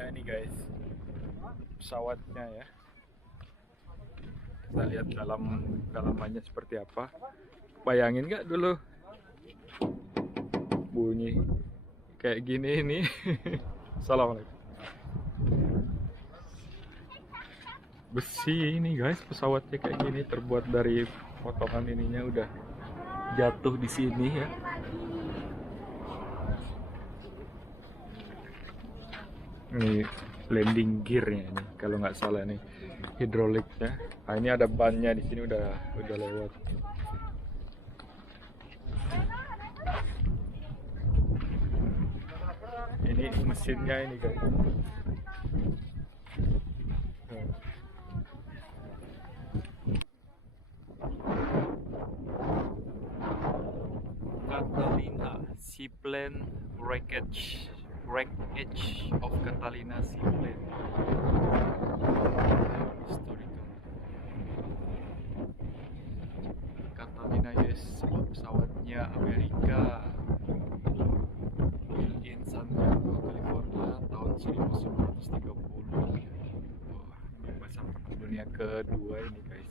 dalamnya ini guys, pesawatnya ya. Kita lihat dalamannya seperti apa. Bayangin nggak dulu bunyi kayak gini ini. Assalamualaikum. Besi ini guys, pesawatnya kayak gini, terbuat dari potongan ininya udah jatuh di sini ya. Ini landing gearnya ini, kalau nggak salah nih, hidroliknya. Nah ini ada bannya di sini, udah lewat. Ini mesinnya ini guys. Catalina Seaplane Wreckage of Catalina Seaplane. Catalina US, pesawatnya Amerika, built in San Diego, California tahun 1930. Wah, ini masa Perang Dunia kedua ini guys.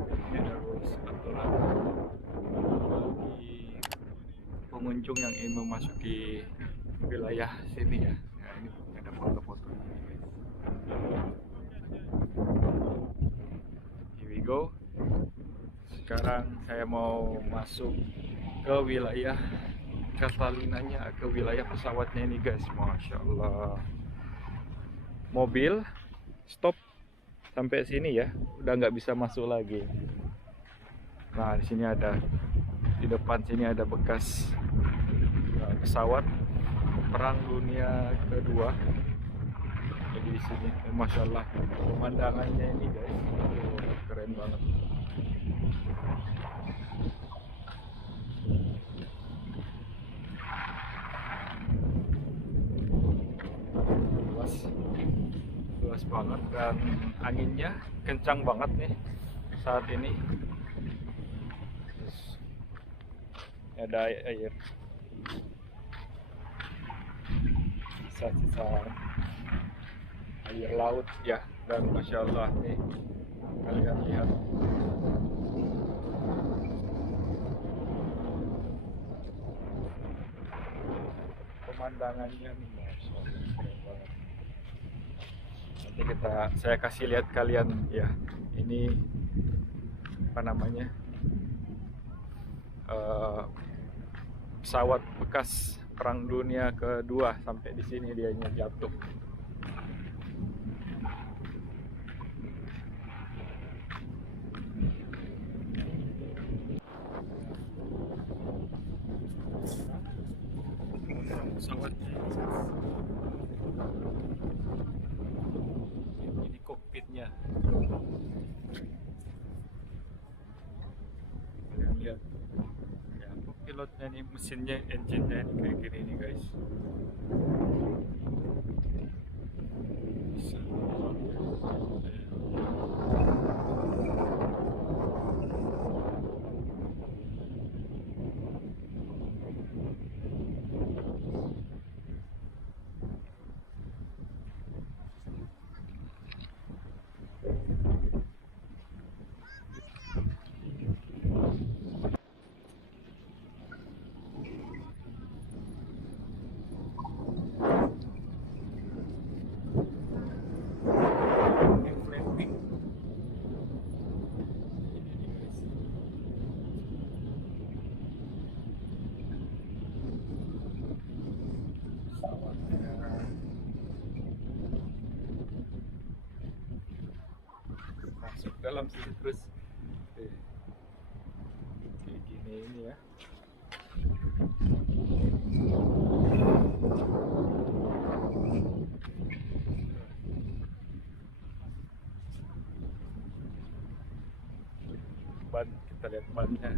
Ini ada rules aturan bagi pengunjung yang ingin memasuki wilayah sini ya. Nah, ini ada foto-foto ini guys. Here we go. Sekarang saya mau masuk ke wilayah Catalinanya, ke wilayah pesawatnya ini guys. Masya Allah. Mobil stop sampai sini ya, udah nggak bisa masuk lagi. Nah di sini ada, di depan sini ada bekas pesawat Perang Dunia kedua. Jadi di sini, masya Allah, pemandangannya ini guys, keren banget. Luas banget dan anginnya kencang banget nih saat ini. Terus ada air, sisa-sisa air laut ya, dan masya Allah nih kalian lihat pemandangannya nih, masya Allah, keren banget. Nanti saya kasih lihat kalian ya, ini apa namanya, pesawat bekas Perang Dunia kedua, sampai di sini dianya jatuh. Pesawatnya ini kokpitnya, kalian lihat ya, pilotnya nih, mesinnya, engine-nya ini kayak gini nih guys. Masuk dalam sini terus kayak gini ini ya. Ban, kita lihat bannya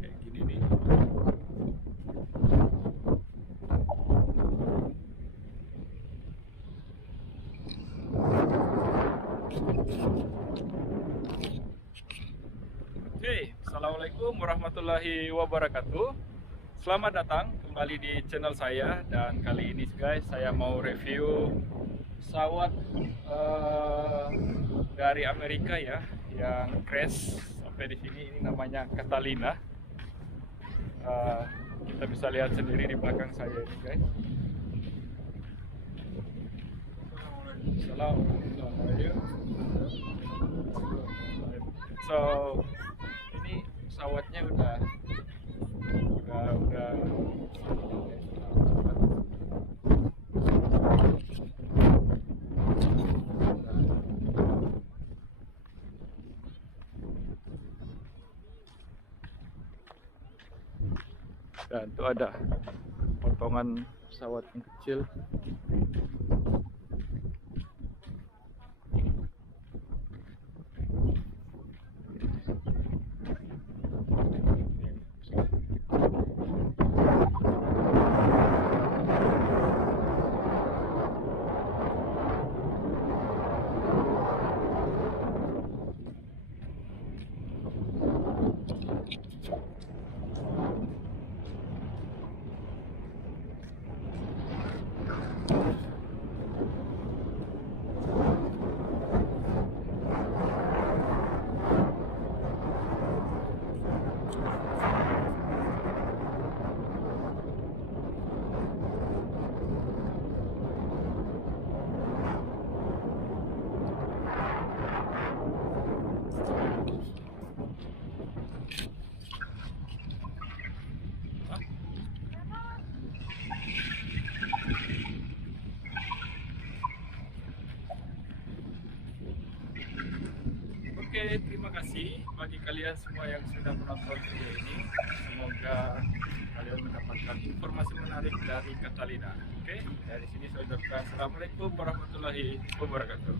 kayak gini nih. Oke, Assalamualaikum warahmatullahi wabarakatuh. Selamat datang kembali di channel saya. Dan kali ini guys, saya mau review pesawat dari Amerika ya, yang crash sampai di sini. Ini namanya Catalina. Kita bisa lihat sendiri di belakang saya ini guys. Assalamualaikum. So ini pesawatnya udah dan itu ada potongan pesawat yang kecil. Oke, terima kasih bagi kalian semua yang sudah menonton video ini. Semoga kalian mendapatkan informasi menarik dari Catalina. Oke, dari sini saya ucapkan Assalamualaikum warahmatullahi wabarakatuh.